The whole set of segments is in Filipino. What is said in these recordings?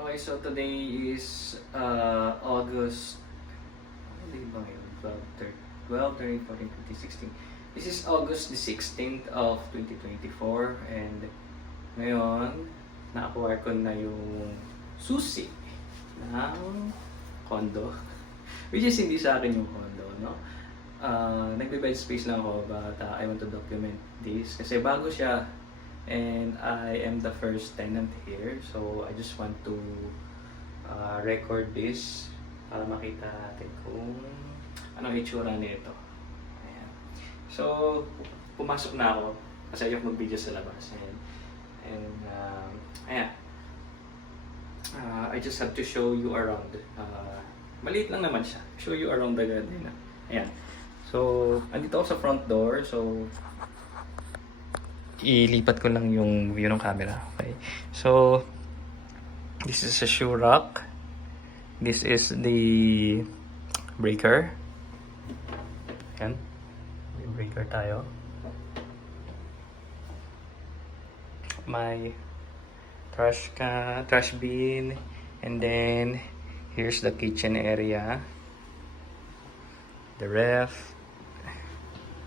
Okay, so today is August, ano din ba ngayon? 12, 13, 14, 15, 16. This is August the 16th of 2024 and ngayon, na-acquire ko na yung susi ng condo. Which is hindi sa akin yung condo, no? Nagbe-bed space lang ako but I want to document this kasi bago siya. And I am the first tenant here, so I just want to record this para makita natin kung anong itsura nito. Ayan. So, pumasok na ako kasi ayok mag-video sa labas. And ayan. I just have to show you around. Maliit lang naman siya. Show you around the garden. Ayan. So, andito ako sa front door. So, ilipat ko lang yung view ng camera. Okay. So, this is a shoe rack. This is the breaker. Ayan. May breaker tayo. My trash bin. And then, here's the kitchen area. The ref.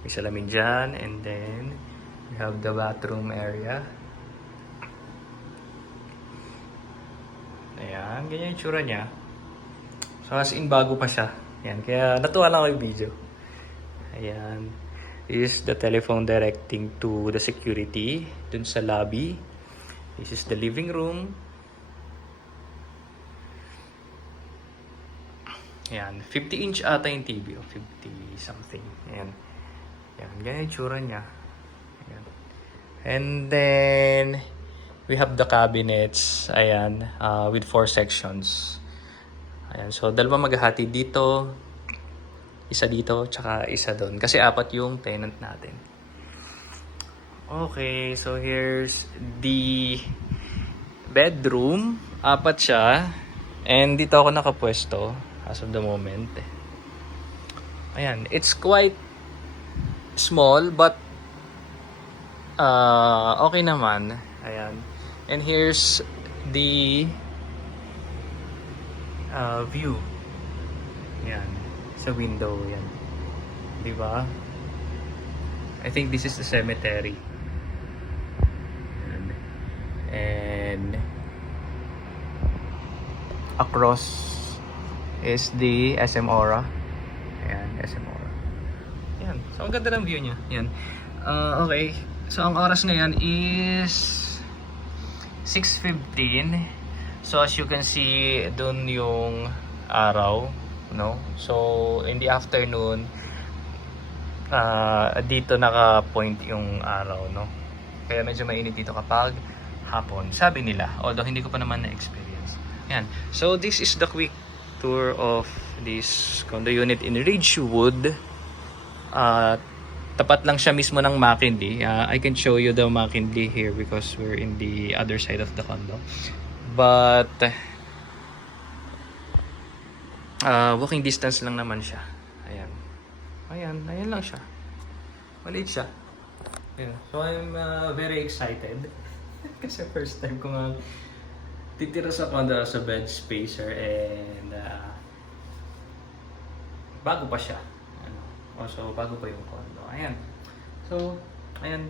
May salamin dyan. And then, we have the bathroom area. Ayan, ganyan yung tsura niya. So as in bago pa siya. Ayan, kaya natuwa lang ako yung video. Ayan. This is the telephone directing to the security dun sa lobby. This is the living room. Ayan, 50-inch ata yung TV. 50 something. Ayan. Ayan, ganyan yung tsura niya. And then we have the cabinets, ayan, with 4 sections. Ayan, so dalawa maghahati dito, isa dito, tsaka isa doon. Kasi 4 yung tenant natin. Okay, so here's the bedroom. 4 siya. And dito ako nakapwesto as of the moment. Ayan, it's quite small but okay naman. Ayan. And here's the view. Ayan. Sa window. Ayan. Diba? I think this is the cemetery. Ayan. And across is the SM Aura. Ayan. SM Aura. Ayan. So, ang ganda ng view niya. Ayan. Okay. So, ang oras ngayon is 6:15. So, as you can see, dun yung araw, no? So, in the afternoon, dito naka-point yung araw, no? Kaya medyo mainit dito kapag hapon, sabi nila. Although, hindi ko pa naman na-experience. Yan. So, this is the quick tour of this condo unit in Ridgewood. Tapat lang siya mismo ng McKinley. I can show you the McKinley here because we're in the other side of the condo. But walking distance lang naman siya. Ayan. Ayan lang siya. Maliit siya. Ayan. So I'm very excited. Kasi first time ko nga titira sa condo sa bed spacer and bago pa siya. Also, bago pa yung condo. Ayan. So, ayan.